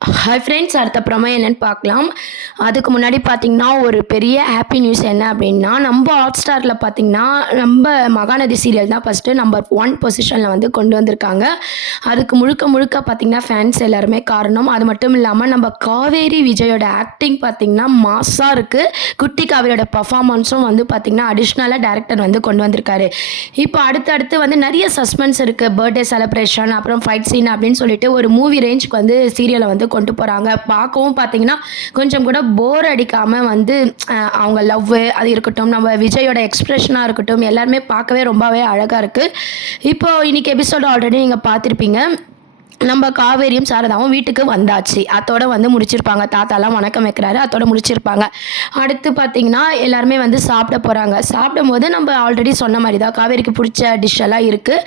Hi friends, அடுத்தப்புறமா என்னென்னு பார்க்கலாம். அதுக்கு முன்னாடி பார்த்தீங்கன்னா, ஒரு பெரிய ஹாப்பி நியூஸ் என்ன அப்படின்னா, நம்ம ஹாட் ஸ்டாரில் பார்த்தீங்கன்னா, நம்ம மகாநதி சீரியல் தான் ஃபஸ்ட்டு நம்பர் 1 பொசிஷனில் வந்து கொண்டு வந்திருக்காங்க. அதுக்கு முழுக்க முழுக்க பார்த்தீங்கன்னா, ஃபேன்ஸ் எல்லாருமே காரணம். அது மட்டும் இல்லாமல் நம்ம காவேரி விஜயோட ஆக்டிங் பார்த்தீங்கன்னா மாஸாக இருக்குது. குட்டி காவேரியோட பர்ஃபார்மன்ஸும் வந்து பார்த்தீங்கன்னா அடிஷ்னலாக டேரக்டர் வந்து கொண்டு வந்திருக்காரு. இப்போ அடுத்தடுத்து வந்து நிறைய சஸ்பென்ஸ் இருக்குது. பர்த்டே செலிப்ரேஷன், அப்புறம் ஃபைட் சீன் அப்படின்னு சொல்லிட்டு ஒரு மூவி ரேஞ்சுக்கு வந்து சீரியலை வந்து கொண்டு போகிறாங்க. பார்க்கவும் பார்த்தீங்கன்னா கொஞ்சம் கூட போர் அடிக்காமல் வந்து அவங்க லவ் அது இருக்கட்டும், நம்ம விஜயோட எக்ஸ்பிரஷனாக இருக்கட்டும், எல்லாருமே பார்க்கவே ரொம்பவே அழகாக இருக்குது. இப்போ இன்னைக்கு எபிசோடு ஆல்ரெடி நீங்கள் பார்த்துருப்பீங்க. நம்ம காவேரியும் சாரதாவும் வீட்டுக்கு வந்தாச்சு. அதோட வந்து முடிச்சிருப்பாங்க. தாத்தாலாம் வணக்கம் வைக்கிறாரு, அதோட முடிச்சிருப்பாங்க. அடுத்து பார்த்தீங்கன்னா எல்லாருமே வந்து சாப்பிட போகிறாங்க. சாப்பிடும்போது நம்ம ஆல்ரெடி சொன்ன மாதிரி தான் காவேரிக்கு பிடிச்ச டிஷ் எல்லாம் இருக்குது.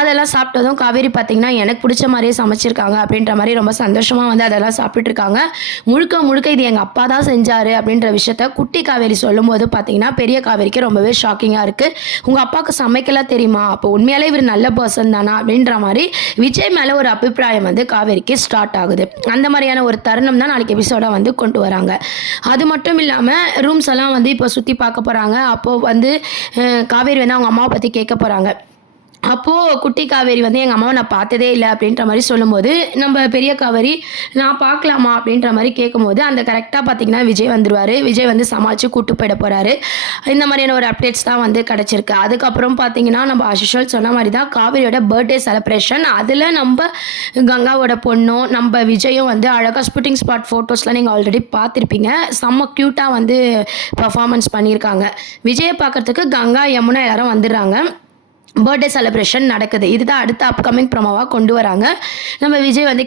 அதெல்லாம் சாப்பிட்டதும் காவேரி பார்த்தீங்கன்னா எனக்கு பிடிச்ச மாதிரியே சமைச்சிருக்காங்க அப்படின்ற மாதிரி ரொம்ப சந்தோஷமாக வந்து அதெல்லாம் சாப்பிட்டுட்டு இருக்காங்க. முழுக்க முழுக்க இது எங்கள் அப்பா தான் செஞ்சார் அப்படின்ற விஷயத்த குட்டி காவேரி சொல்லும்போது பார்த்தீங்கன்னா பெரிய காவேரிக்கு ரொம்பவே ஷாக்கிங்காக இருக்குது. உங்கள் அப்பாவுக்கு சமைக்கலாம் தெரியுமா? அப்போ உண்மையாலே இவர் நல்ல பர்சன் தானா அப்படின்ற மாதிரி விஜய் மேலே ஒரு அபிப்பிராயம் வந்து காவேரிக்கு ஸ்டார்ட் ஆகுது. அந்த மாதிரியான ஒரு தருணம் தான் நாளைக்கு எபிசோட வந்து கொண்டு வராங்க. அது மட்டும் இல்லாமல் ரூம்ஸ் எல்லாம் வந்து இப்போ சுற்றி பார்க்க போகிறாங்க. அப்போது வந்து காவேரி வந்து அவங்க அம்மாவை பற்றி கேட்க போகிறாங்க. அப்போது குட்டி காவேரி வந்து எங்கள் அம்மாவை நான் பார்த்ததே இல்லை அப்படின்ற மாதிரி சொல்லும்போது, நம்ம பெரிய காவேரி நான் பார்க்கலாமா அப்படின்ற மாதிரி கேட்கும்போது, அந்த கரெக்டாக பார்த்தீங்கன்னா விஜய் வந்துடுவார். விஜய் வந்து சமாளித்து கூட்டு போயிட போகிறாரு. இந்த மாதிரியான ஒரு அப்டேட்ஸ் தான் வந்து கிடச்சிருக்கு. அதுக்கப்புறம் பார்த்தீங்கன்னா நம்ம அஷிஷல் சொன்ன மாதிரி தான் காவேரியோட பர்த்டே செலிப்ரேஷன். அதில் நம்ம கங்காவோட பொண்ணும் நம்ம விஜயும் வந்து அழகாக ஸ்பூட்டிங் ஸ்பாட் ஃபோட்டோஸ்லாம் நீங்கள் ஆல்ரெடி பார்த்துருப்பீங்க. செம்ம க்யூட்டாக வந்து பர்ஃபார்மன்ஸ் பண்ணியிருக்காங்க. விஜயை பார்க்குறதுக்கு கங்கா யமுனா எல்லாரும் வந்துடுறாங்க. பர்த்டே செலிப்ரேஷன் நடக்குது. இதுதான் அடுத்த அப்கமிங் ப்ரோமோவாக கொண்டு வராங்க. நம்ம விஜய் வந்து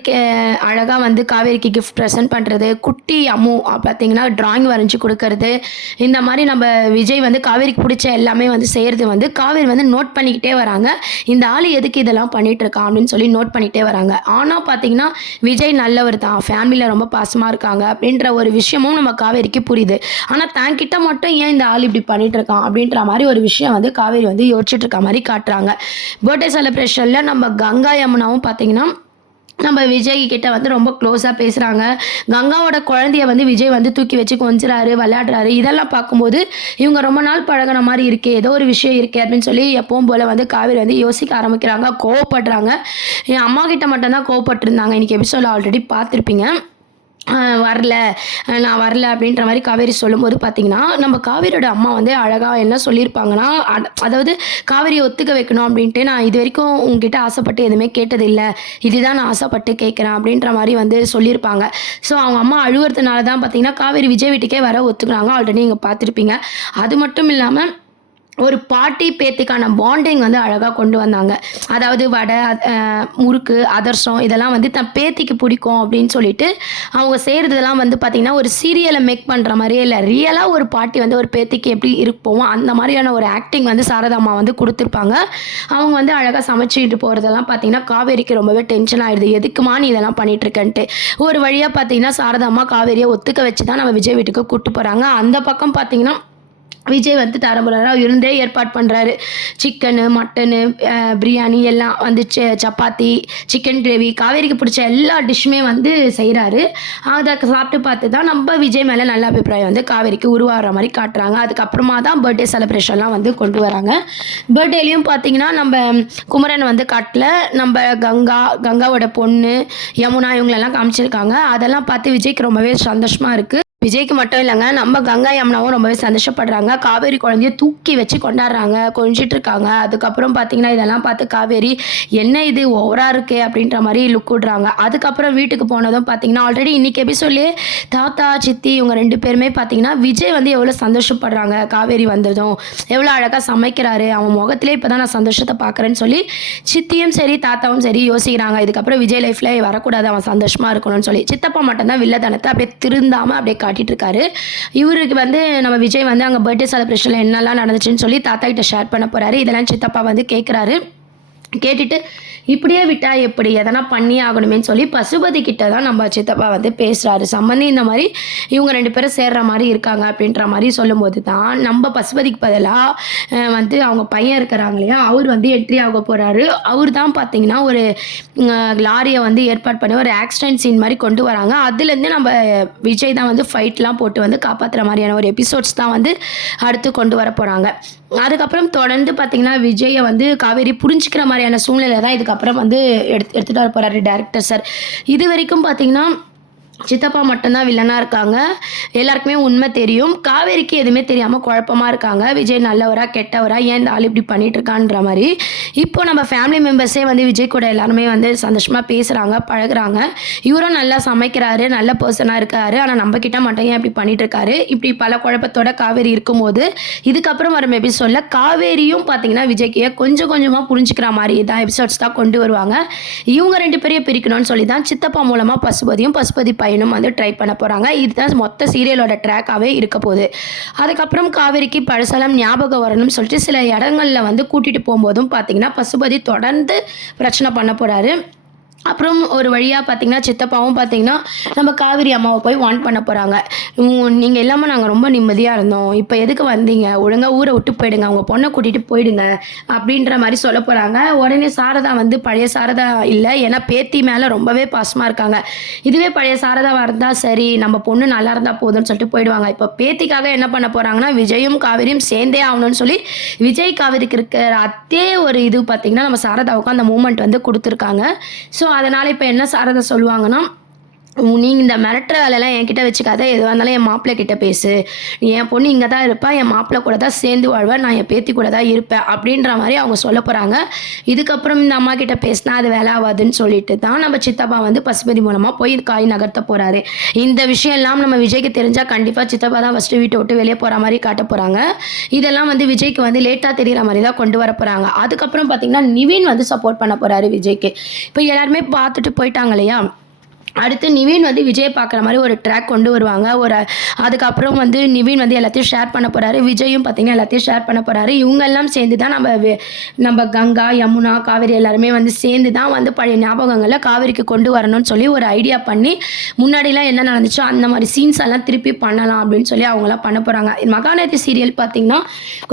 அழகாக வந்து காவேரிக்கு கிஃப்ட் ப்ரெசென்ட் பண்ணுறது, குட்டி அம்மு பார்த்தீங்கன்னா ட்ராயிங் வரைஞ்சி கொடுக்கறது, இந்த மாதிரி நம்ம விஜய் வந்து காவேரிக்கு பிடிச்ச எல்லாமே வந்து செய்கிறது வந்து காவேரி வந்து நோட் பண்ணிக்கிட்டே வராங்க. இந்த ஆள் எதுக்கு இதெல்லாம் பண்ணிகிட்டு இருக்கான் அப்படின்னு சொல்லி நோட் பண்ணிகிட்டே வராங்க. ஆனால் பார்த்தீங்கன்னா விஜய் நல்லவர் தான், ஃபேமிலியில் ரொம்ப பாசமாக இருக்காங்க அப்படின்ற ஒரு விஷயமும் நம்ம காவேரிக்கு புரியுது. ஆனால் தேங்கிட்ட மட்டும் ஏன் இந்த ஆள் இப்படி பண்ணிகிட்டு இருக்கான் அப்படின்ற மாதிரி ஒரு விஷயம் வந்து காவேரி வந்து யோசிச்சுட்டு இருக்க மாதிரி காட்டுறாங்க. பர்த்டே செலிப்ரேஷனில் நம்ம கங்கா யமுனாவும் பார்த்தீங்கன்னா நம்ம விஜய் கிட்ட வந்து ரொம்ப க்ளோஸாக பேசுகிறாங்க. கங்காவோட குழந்தைய வந்து விஜய் வந்து தூக்கி வச்சு கொஞ்சிறாரு, விளையாடுறாரு. இதெல்லாம் பார்க்கும்போது இவங்க ரொம்ப நாள் பழகின மாதிரி இருக்கே, ஏதோ ஒரு விஷயம் இருக்கே அப்படின்னு சொல்லி எப்பவும் போல் வந்து காவேரி வந்து யோசிக்க ஆரம்பிக்கிறாங்க, கோவப்படுறாங்க. என் அம்மா கிட்ட மட்டும்தான் கோவப்பட்டிருந்தாங்க. இன்றைக்கி எபிசோட ஆல்ரெடி பார்த்துருப்பீங்க. வரல, நான் வரல அப்படின்ற மாதிரி காவேரி சொல்லும்போது பார்த்தீங்கன்னா நம்ம காவேரியோட அம்மா வந்து அழகாக என்ன சொல்லியிருப்பாங்கன்னா, அதாவது காவேரியை ஒத்துக்க வைக்கணும் அப்படின்ட்டு, நான் இது வரைக்கும் உங்ககிட்ட ஆசைப்பட்டு எதுவுமே கேட்டதில்லை, இதுதான் நான் ஆசைப்பட்டு கேட்குறேன் அப்படின்ற மாதிரி வந்து சொல்லியிருப்பாங்க. ஸோ அவங்க அம்மா அழுவுறதுனால தான் பார்த்தீங்கன்னா காவேரி விஜய் வீட்டுக்கே வர ஒத்துக்கிறாங்க. ஆல்ரெடி நீங்கள் பார்த்துருப்பீங்க. அது மட்டும் இல்லாமல் ஒரு பாட்டி பேத்திக்கான பாண்டிங் வந்து அழகாக கொண்டு வந்தாங்க. அதாவது வடை, முறுக்கு, அதிரசம் இதெல்லாம் வந்து தன் பேத்திக்கு பிடிக்கும் அப்படின்னு சொல்லிட்டு அவங்க செய்கிறதெல்லாம் வந்து பார்த்திங்கன்னா ஒரு சீரியலை மேக் பண்ணுற மாதிரியே இல்லை, ரியலாக ஒரு பாட்டி வந்து ஒரு பேத்திக்கு எப்படி இருப்போம் அந்த மாதிரியான ஒரு ஆக்டிங் வந்து சாரதாம்மா வந்து கொடுத்துருப்பாங்க. அவங்க வந்து அழகாக சமைச்சிட்டு போகிறதெல்லாம் பார்த்திங்கன்னா காவேரிக்கு ரொம்பவே டென்ஷன் ஆகிடுது. எதுக்குமா நீ இதெல்லாம் பண்ணிகிட்ருக்கன்ட்டு ஒரு வழியாக பார்த்திங்கன்னா சாரதாம்மா காவேரியை ஒத்துக்க வச்சு தான் நம்ம விஜய் வீட்டுக்கு கூப்பிட்டு போகிறாங்க. அந்த பக்கம் பார்த்திங்கன்னா விஜய் வந்து தரமுறையாக இருந்தே ஏற்பாடு பண்ணுறாரு. சிக்கனு, மட்டனு, பிரியாணி எல்லாம் வந்து சப்பாத்தி, சிக்கன் கிரேவி, காவேரிக்கு பிடிச்ச எல்லா டிஷ்ஷுமே வந்து செய்கிறாரு. அதை சாப்பிட்டு பார்த்து தான் நம்ம விஜய் மேலே நல்ல அபிப்பிராயம் வந்து காவேரிக்கு உருவாகிற மாதிரி காட்டுறாங்க. அதுக்கப்புறமா தான் பர்த்டே செலிப்ரேஷன்லாம் வந்து கொண்டு வராங்க. பர்த்டேலையும் பார்த்தீங்கன்னா நம்ம குமரன் வந்து காட்டல, நம்ம கங்காவோட பொண்ணு யமுனா இவங்களெல்லாம் காமிச்சிருக்காங்க. அதெல்லாம் பார்த்து விஜய்க்கு ரொம்பவே சந்தோஷமாக இருக்குது. விஜய்க்கு மட்டும் இல்லைங்க, நம்ம கங்கா யமுனாவும் ரொம்பவே சந்தோஷப்படுறாங்க. காவேரி குழந்தைய தூக்கி வச்சு கொண்டாடுறாங்க, கொஞ்சிட்டு இருக்காங்க. அதுக்கப்புறம் பார்த்தீங்கன்னா இதெல்லாம் பார்த்து காவேரி என்ன இது ஓவரா இருக்கே அப்படின்ற மாதிரி லுக் விடுறாங்க. அதுக்கப்புறம் வீட்டுக்கு போனதும் பார்த்தீங்கன்னா ஆல்ரெடி இன்னைக்கு எபிசோட்லேயே தாத்தா சித்தி இவங்க 2 பேருமே பார்த்தீங்கன்னா விஜய் வந்து எவ்வளோ சந்தோஷப்படுறாங்க, காவேரி வந்ததும் எவ்வளோ அழகாக சமைக்கிறாரு, அவன் முகத்திலே இப்போ தான் நான் சந்தோஷத்தை பார்க்குறேன்னு சொல்லி சித்தியும் சரி தாத்தாவும் சரி யோசிக்கிறாங்க. இதுக்கப்புறம் விஜய் லைஃப்பில் வரக்கூடாது, அவன் சந்தோஷமாக இருக்கணும்னு சொல்லி. சித்தப்பா மட்டும்தான் வில்லத்தனத்தை அப்படியே திருந்தாமல் அப்படியே காட்டிட்டு இருக்காரு. இவருக்கு வந்து நம்ம விஜய் வந்து அங்கே பர்த்டே செலிப்ரேஷனில் என்னெல்லாம் நடந்துச்சுன்னு சொல்லி தாத்தா கிட்ட ஷேர் பண்ண போறாரு. இதெல்லாம் சித்தப்பா வந்து கேட்குறாரு. கேட்டுட்டு இப்படியே விட்டா எப்படி எதனா பண்ணி ஆகணுமேன்னு சொல்லி பசுபதி கிட்ட தான் நம்ம சித்தப்பா வந்து பேசுகிறாரு. சம்மந்தி இந்த மாதிரி இவங்க 2 பேரும் சேர்ற மாதிரி இருக்காங்க அப்படின்ற மாதிரி சொல்லும்போது தான் நம்ம பசுபதிக்கு பதிலாக வந்து அவங்க பையன் இருக்கிறாங்க இல்லையா, அவர் வந்து என்ட்ரி ஆக போகிறாரு. அவர் தான் பார்த்தீங்கன்னா ஒரு லாரியை வந்து ஏற்பாடு பண்ணி ஒரு ஆக்சிடென்ட் சீன் மாதிரி கொண்டு வராங்க. அதுலேருந்து நம்ம விஜய் தான் வந்து ஃபைட்லாம் போட்டு வந்து காப்பாற்றுற மாதிரியான ஒரு எபிசோட்ஸ் தான் வந்து அடுத்து கொண்டு வர போகிறாங்க. அதுக்கப்புறம் தொடர்ந்து பார்த்தீங்கன்னா விஜயை வந்து காவேரி புரிஞ்சுக்கிற மாதிரியான சூழ்நிலை தான் இதுக்கப்புறம் வந்து எடுத்துகிட்டு வர போகிறாரு டேரக்டர் சார். இது வரைக்கும் பார்த்தீங்கன்னா சித்தப்பா மட்டும்தான் வில்லனாக இருக்காங்க. எல்லாருக்குமே உண்மை தெரியும். காவேரிக்கு எதுவுமே தெரியாமல் குழப்பமாக இருக்காங்க. விஜய் நல்லவரா கெட்டவரா, ஏன் இந்த ஆள் இப்படி பண்ணிகிட்ருக்கான்ற மாதிரி. இப்போ நம்ம ஃபேமிலி மெம்பர்ஸே வந்து விஜய் கூட எல்லாருமே வந்து சந்தோஷமாக பேசுகிறாங்க, பழகுறாங்க. இவரும் நல்லா சமைக்கிறாரு, நல்ல பர்சனாக இருக்காரு. ஆனால் நம்மக்கிட்ட மட்டும் ஏன் இப்படி பண்ணிகிட்ருக்காரு, இப்படி பல குழப்பத்தோட காவேரி இருக்கும்போது இதுக்கப்புறம் வர எபிசோடில் காவேரியும் பார்த்தீங்கன்னா விஜய்க்கு கொஞ்சம் கொஞ்சமாக புரிஞ்சுக்கிற மாதிரி தான் எபிசோட்ஸ் தான் கொண்டு வருவாங்க. இவங்க 2 பேரையும் பிரிக்கணும்னு சொல்லி தான் சித்தப்பா மூலமாக பசுபதி பையனும் வந்து ட்ரை பண்ண போகிறாங்க. இதுதான் மொத்த சீரியலோட ட்ராக்காகவே இருக்க போகுது. அதுக்கப்புறம் காவேரிக்கு பழசெல்லாம் ஞாபகம் வரணும்னு சொல்லிட்டு சில இடங்களில் வந்து கூட்டிகிட்டு போகும்போதும் பார்த்தீங்கன்னா பசுபதி தொடர்ந்து பிரச்சனை பண்ண போகிறாரு. அப்புறம் ஒரு வழியாக பார்த்தீங்கன்னா சித்தப்பாவும் பார்த்தீங்கன்னா நம்ம காவேரி அம்மாவை போய் வார்ன் பண்ண போகிறாங்க. நீங்கள் இல்லாமல் நாங்கள் ரொம்ப நிம்மதியாக இருந்தோம், இப்போ எதுக்கு வந்தீங்க, ஒழுங்காக ஊரை விட்டு போயிடுங்க, அவங்க பொண்ணை கூட்டிகிட்டு போயிடுங்க அப்படின்ற மாதிரி சொல்ல போகிறாங்க. உடனே சாரதா வந்து பழைய சாரதா இல்லை, ஏன்னா பேத்தி மேலே ரொம்பவே பாசமாக இருக்காங்க. இதுவே பழைய சாரதாவாக இருந்தால் சரி நம்ம பொண்ணு நல்லா இருந்தால் போதும்னு சொல்லிட்டு போயிடுவாங்க. இப்போ பேத்திக்காக என்ன பண்ண போகிறாங்கன்னா விஜயும் காவேரியும் சேர்ந்தே ஆகணும்னு சொல்லி விஜய் காவேரிக்கு இருக்கிற அதே ஒரு இது பார்த்தீங்கன்னா நம்ம சாரதாவுக்கும் அந்த மூமெண்ட் வந்து கொடுத்துருக்காங்க. ஸோ அதனால் இப்போ என்ன சாரதா சொல்லுவாங்கன்னா, நீங்கள் இந்த மிரட்டுற வேலையெல்லாம் என்கிட்ட வச்சுக்காத, எதுவாக இருந்தாலும் என் மாப்பிள்ளை கிட்ட பேசு, என் பொண்ணு இங்கே தான் இருப்பா, என் மாப்பிள்ளை கூட தான் சேர்ந்து வாழ்வேன், நான் என் பேத்தி கூட தான் இருப்பேன் அப்படின்ற மாதிரி அவங்க சொல்ல போகிறாங்க. இதுக்கப்புறம் இந்த அம்மா கிட்ட பேசினா அது வேலை ஆகாதுன்னு சொல்லிட்டு தான் நம்ம சித்தப்பா வந்து பசுபதி மூலமாக போய் காய் நகர்த்த போகிறாரு. இந்த விஷயம் எல்லாம் நம்ம விஜய்க்கு தெரிஞ்சால் கண்டிப்பாக சித்தப்பா தான் ஃபஸ்ட்டு வீட்டை விட்டு வெளியே போகிற மாதிரி காட்ட போகிறாங்க. இதெல்லாம் வந்து விஜய்க்கு வந்து லேட்டாக தெரிகிற மாதிரி தான் கொண்டு வர போகிறாங்க. அதுக்கப்புறம் பார்த்திங்கன்னா நிவின் வந்து சப்போர்ட் பண்ண போகிறாரு விஜய்க்கு. இப்போ எல்லாருமே பார்த்துட்டு போயிட்டாங்க இல்லையா, அடுத்து நிவின் வந்து விஜய் பார்க்குற மாதிரி ஒரு ட்ராக் கொண்டு வருவாங்க. அதுக்கப்புறம் வந்து நிவின் வந்து எல்லாத்தையும் ஷேர் பண்ண போகிறாரு, விஜயும் பார்த்திங்கன்னா எல்லாத்தையும் ஷேர் பண்ண போகிறாரு. இவங்கெல்லாம் சேர்ந்து தான் நம்ம கங்கா, யமுனா, காவேரி எல்லாருமே வந்து சேர்ந்து தான் வந்து பழைய ஞாபகங்களை காவேரிக்கு கொண்டு வரணும்னு சொல்லி ஒரு ஐடியா பண்ணி முன்னாடிலாம் என்ன நடந்துச்சோ அந்த மாதிரி சீன்ஸ் எல்லாம் திருப்பி பண்ணலாம் அப்படின்னு சொல்லி அவங்களாம் பண்ண போகிறாங்க. மகாநதி சீரியல் பார்த்திங்கன்னா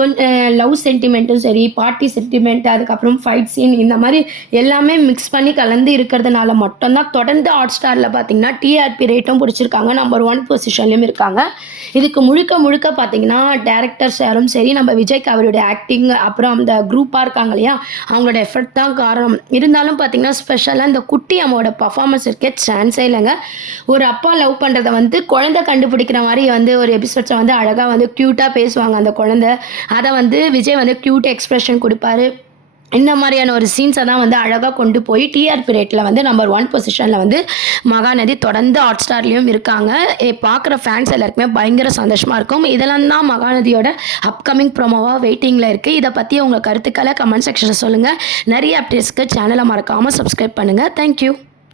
கொஞ்சம் லவ் சென்டிமெண்ட்டும் சரி, பார்ட்டி சென்டிமெண்ட், அதுக்கப்புறம் ஃபைட் சீன், இந்த மாதிரி எல்லாமே மிக்ஸ் பண்ணி கலந்து இருக்கிறதுனால மட்டும்தான் தொடர்ந்து ஹாட்ஸ்டார் பார்த்தீங்கன்னா டிஆர்பி ரேட்டும் பிடிச்சிருக்காங்க, நம்பர் 1 பொசிஷன்லையும் இருக்காங்க. இதுக்கு முழுக்க பார்த்தீங்கன்னா டேரக்டர்ஸ் யாரும் சரி, நம்ம விஜய்க்கு அவருடைய ஆக்டிங், அப்புறம் அந்த குரூப்பாக இருக்காங்க இல்லையா அவங்களோட எஃபர்ட் தான் காரணம். இருந்தாலும் பார்த்தீங்கன்னா ஸ்பெஷலாக இந்த குட்டி அம்மாவோட பர்ஃபார்மன்ஸ் இருக்கே சான்ஸே இல்லைங்க. ஒரு அப்பா லவ் பண்ணுறதை வந்து குழந்தை கண்டுபிடிக்கிற மாதிரி வந்து ஒரு எபிசோட்ஸை வந்து அழகாக வந்து க்யூட்டாக பேசுவாங்க அந்த குழந்தை. அதை வந்து விஜய் வந்து க்யூட் எக்ஸ்ப்ரெஷன் கொடுப்பாரு. இந்த மாதிரியான ஒரு சீன்ஸை தான் வந்து அழகாக கொண்டு போய் டிஆர்பி ரேட்டில் வந்து நம்பர் 1 பொசிஷனில் வந்து மகாநதி தொடர்ந்து ஹாட்ஸ்டார்லேயும் இருக்காங்க. பார்க்குற ஃபேன்ஸ் எல்லாருக்குமே பயங்கர சந்தோஷமாக இருக்கும். இதெல்லாம் தான் மகாநதியோட அப்கமிங் ப்ரோமோவாக வெயிட்டிங்கில் இருக்குது. இதை பற்றி உங்கள் கருத்துக்களை கமெண்ட் செக்ஷனில் சொல்லுங்கள். நிறைய அப்டேட்ஸ்க்கு சேனலை மறக்காமல் சப்ஸ்கிரைப் பண்ணுங்கள். தேங்க்யூ.